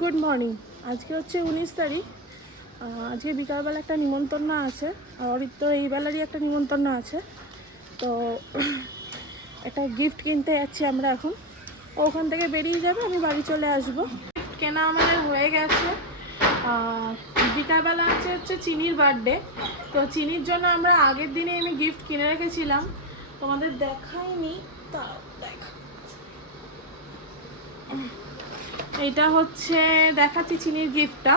Good morning আজকে হচ্ছে উনিশ তারিখ। আজকে বিকালবেলা একটা নিমন্ত্রণ আছে। আর অরিত্র এই বেলারই একটা নিমন্ত্রণ আছে। তো একটা গিফট কিনতে যাচ্ছি আমরা এখন। ওখান থেকে বেরিয়ে যাবে, আমি বাড়ি চলে আসব। কেনা আমাদের হয়ে গেছে। বিকালবেলা আছে হচ্ছে চিনির বার্থডে তো চিনির জন্য আমরা আগের দিনে আমি গিফট কিনে রেখেছিলাম। তোমাদের দেখাইনি তা দেখা। এটা হচ্ছে, দেখাচ্ছি চিনির গিফটটা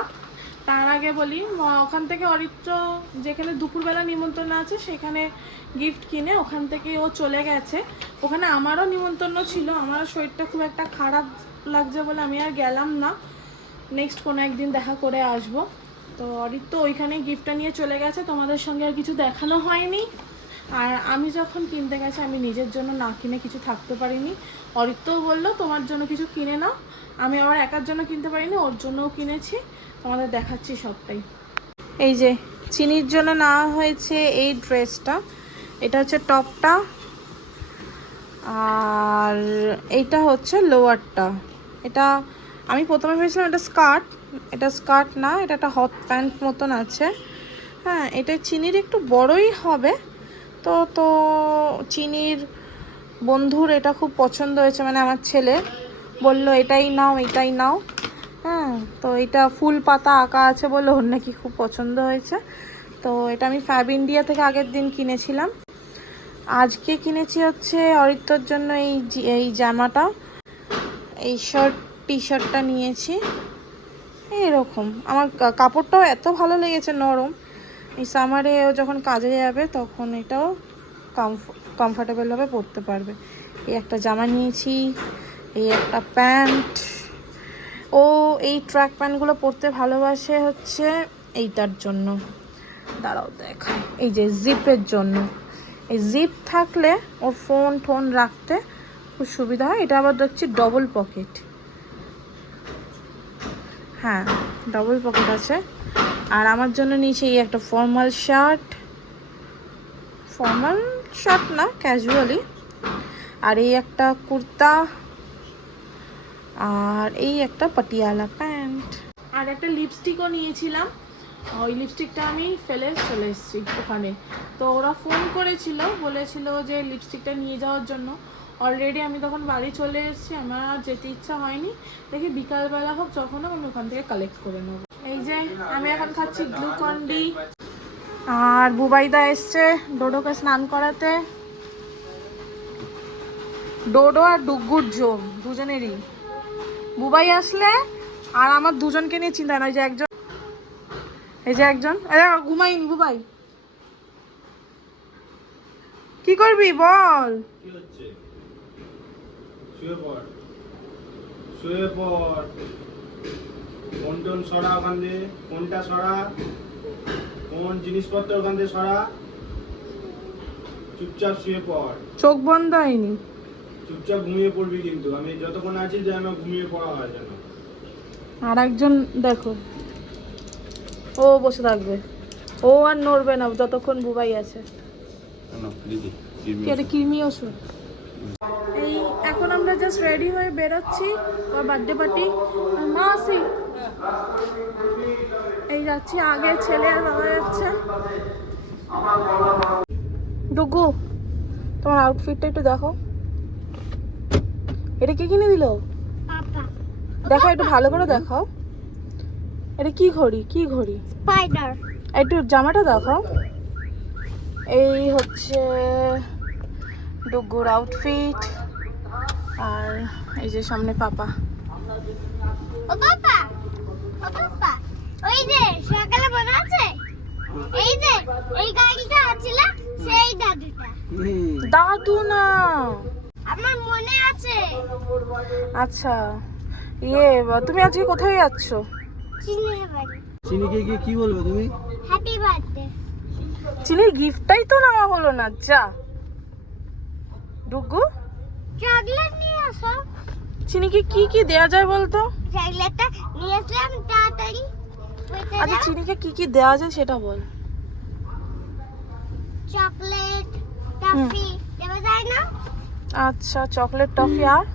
তার আগে বলি ওখান থেকে অরিত্র যেখানে দুপুরবেলা নিমন্ত্রণ আছে, সেখানে গিফট কিনে ওখান থেকে ও চলে গেছে। ওখানে আমারও নিমন্ত্রণ ছিল আমার শরীরটা খুব একটা খারাপ লাগছে বলে আমি আর গেলাম না। নেক্সট কোনো একদিন দেখা করে আসব। তো অরিত্র ওইখানে গিফটটা নিয়ে চলে গেছে, তোমাদের সঙ্গে আর কিছু দেখানো হয়নি। আর আমি যখন কিনতে গেছি, আমি নিজের জন্য না কিনে কিছু থাকতে পারিনি। অরিত্রও বলল, তোমার জন্য কিছু কিনে নাও। আমি আবার একার জন্য কিনতে পারিনি, ওর জন্যও কিনেছি। তোমাদের দেখাচ্ছি সবটাই। এই যে, চিনির জন্য নেওয়া হয়েছে এই ড্রেসটা। এটা হচ্ছে টপটা। আর এইটা হচ্ছে লোয়ারটা। এটা আমি প্রথমে ভেবেছিলাম এটা স্কার্ট এটা স্কার্ট না, এটা একটা হট প্যান্ট মতন আছে। হ্যাঁ এটা চিনির একটু বড়ই হবে। তো তো চিনির বন্ধুর এটা খুব পছন্দ হয়েছে মানে আমার ছেলে বলল, এটাই নাও এটাই নাও। হ্যাঁ তো এটা ফুল পাতা আঁকা আছে বলে ওর নাকি খুব পছন্দ হয়েছে। তো এটা আমি ফ্যাব ইন্ডিয়া থেকে আগের দিন কিনেছিলাম। আজকে কিনেছি হচ্ছে অরিত্রর জন্য এই এই জামাটা। এই শার্ট টি শার্টটা নিয়েছি। এরকম। আমার কাপড়টাও এত ভালো লেগেছে নরম। এই সামারে ও যখন কাজে যাবে, তখন এটাও কমফোর্টেবলভাবে পরতে পারবে। এই একটা জামা নিয়েছি, এই একটা প্যান্ট। ও, এই ট্র্যাক প্যান্টগুলো পরতে ভালোবাসে হচ্ছে এইটার জন্য। দাঁড়াও, দেখাই। এই যে জিপের জন্য। এই জিপ থাকলে ওর ফোন টোন রাখতে খুব সুবিধা হয়। এটা আবার দেখছি ডবল পকেট হ্যাঁ ডবল পকেট আছে। আর আমার জন্য নিয়েছি এই একটা ফর্মাল শার্ট ফর্মাল শার্ট না ক্যাজুয়ালি আর এই একটা কুর্তা। আর এই একটা পাটিয়ালা প্যান্ট। আর একটা লিপস্টিকও নিয়েছিলাম। ওই লিপস্টিকটা আমি ফেলে চলে এসেছি ওখানে। তো ওরা ফোন করেছিল, বলেছিল যে লিপস্টিকটা নিয়ে যাওয়ার জন্য। অলরেডি আমি তখন বাড়ি চলে এসেছি, আমার আর যেতে ইচ্ছা হয়নি। দেখি বিকালবেলা হোক, যখন হোক আমি ওখান থেকে কালেক্ট করে নেব। এই যে, আমি এখন খাচ্ছি গ্লুকন ডি আর বুবাইদা এসছে ডোডোকে স্নান করাতে। ডোডো আর ডুগুর জোম, দুজনেরই। বুবাই আসলে আর আমার দুজনকে নিয়ে চিন্তা নয় যে একজন এই যে একজন। ঘুমাইনি বুবাই। কি করবি বল? কি হচ্ছে? শুয়ে পড় শুয়ে পড় ফোন টোন সরা ওখান দিয়ে? ফোনটা সরা? কোন জিনিসপত্র ওখান দিয়ে সরা? চুপচাপ শুয়ে পড় চোখ বন্ধ হয়নি। চুপচাপ ঘুমিয়ে পড়বি কিন্তু। আমি যতক্ষণ আছি যেন ঘুমিয়ে পড়া হয় যেন। আর একজন দেখো। ও বসে থাকবে। ও আর নড়বে না যতক্ষণ বুবাই আছে। কি একটা কৃমি ওষুধ? এই এখন আমরা জাস্ট রেডি হয়ে বেরোচ্ছি ওর বার্থডে পার্টি মা আসি? এই যাচ্ছি আগে ছেলে আর বাবা যাচ্ছে। ডুগু তোমার আউটফিটটা একটু দেখো। এটা কে কিনে দিল? দেখো একটু ভালো করে দেখাও। এটা কি ঘড়ি? কি ঘড়ি? স্পাইডার একটু জামাটা দেখাও। এই হচ্ছে ডুগুর আউটফিট আর এই যে সামনে পাপা। ও বাবা ও বাবা ওই যে সকালে মনে আছে? এই যে এই গাড়িটা আছিল সেই দাদুটা। দাদু না। আমার মনে আছে। আচ্ছা ইয়ে তুমি আজকে কোথায় যাচ্ছ? চিনির বাড়ি। চিনিকে গিয়ে কি বলবে তুমি? হ্যাপি বার্থডে চিনির গিফটটাই তো নেওয়া হলো না যা। ডুগু চকলেট নিয়ে আসো। চিনিকে কি কি দেয়া যায় বলতো? চকলেটটা নিয়ে আসলাম তাড়াতাড়ি আচ্ছা চিনিকে কি কি দেওয়া যায় সেটা বল। চকলেট টফি দেওয়া যায় না? আচ্ছা চকলেট টফি আর?